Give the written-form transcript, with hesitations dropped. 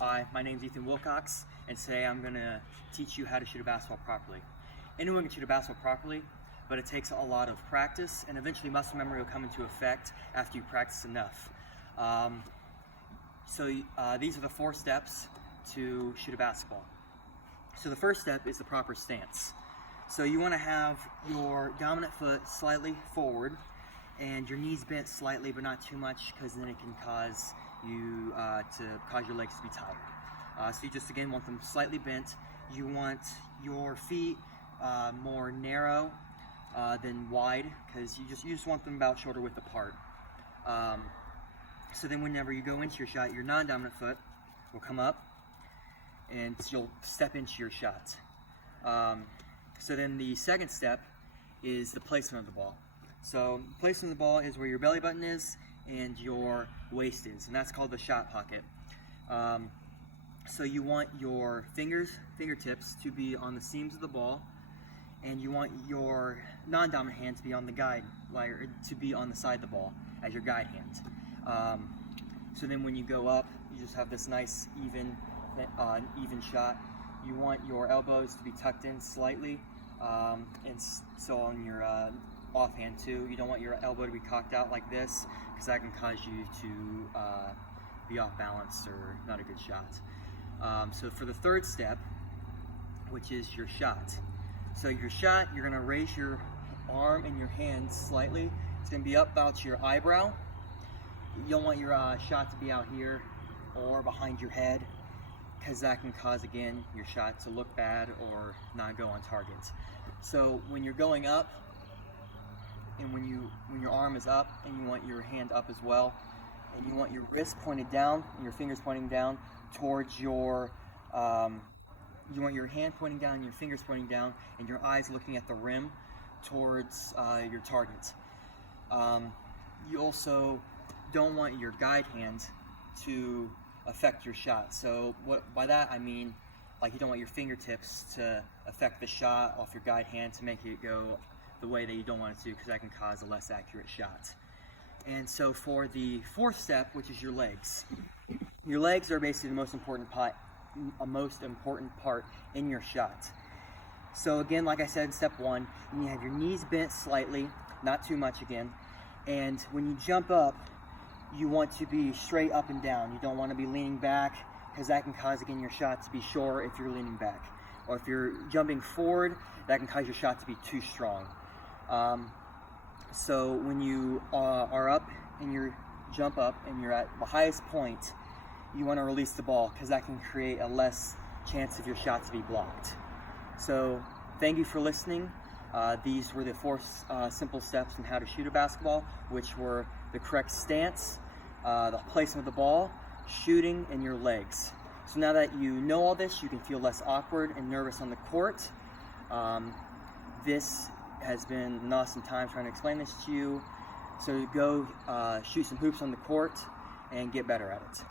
Hi, my name is Ethan Wilcox, and today I'm going to teach you how to shoot a basketball properly. Anyone can shoot a basketball properly, but it takes a lot of practice, and eventually muscle memory will come into effect after you practice enough. These are the 4 steps to shoot a basketball. So the first step is the proper stance. So you want to have your dominant foot slightly forward and your knees bent slightly, but not too much, because then it can cause you cause your legs to be tired. So you just again want them slightly bent. You want your feet more narrow than wide, because you just want them about shoulder width apart. So then whenever you go into your shot, your non-dominant foot will come up and you'll step into your shot. So then the second step is the placement of the ball. So placement of the ball is where your belly button is and your waist is, and that's called the shot pocket. So you want your fingertips to be on the seams of the ball, and you want your non-dominant hand to be on the guide, to be on the side of the ball as your guide hand. So then when you go up, you just have this nice even shot. You want your elbows to be tucked in slightly, and so on your offhand too. You don't want your elbow to be cocked out like this, because that can cause you to be off balance or not a good shot. So for the third step, which is your shot. So your shot, you're going to raise your arm and your hand slightly. It's going to be up about your eyebrow. You don't want your shot to be out here or behind your head, because that can cause, again, your shot to look bad or not go on target. So when you're going up, and when your arm is up, and you want your hand up as well, and you want your wrist pointed down and your fingers pointing down towards your, you want your hand pointing down and your fingers pointing down, and your eyes looking at the rim towards your target. You also don't want your guide hand to affect your shot. So by that I mean, like, you don't want your fingertips to affect the shot off your guide hand to make it go the way that you don't want it to, because that can cause a less accurate shot. And so for the fourth step, which is your legs are basically the most important part in your shot. So again, like I said in step 1, you have your knees bent slightly, not too much again, and when you jump up, you want to be straight up and down. You don't want to be leaning back, because that can cause, again, your shot to be short if you're leaning back. Or if you're jumping forward, that can cause your shot to be too strong. So when you are up and you jump up and you're at the highest point, you want to release the ball, because that can create a less chance of your shot to be blocked. So thank you for listening. These were the 4 simple steps on how to shoot a basketball, which were the correct stance, the placement of the ball, shooting, and your legs. So now that you know all this, you can feel less awkward and nervous on the court. This has been an awesome time trying to explain this to you. So go shoot some hoops on the court and get better at it.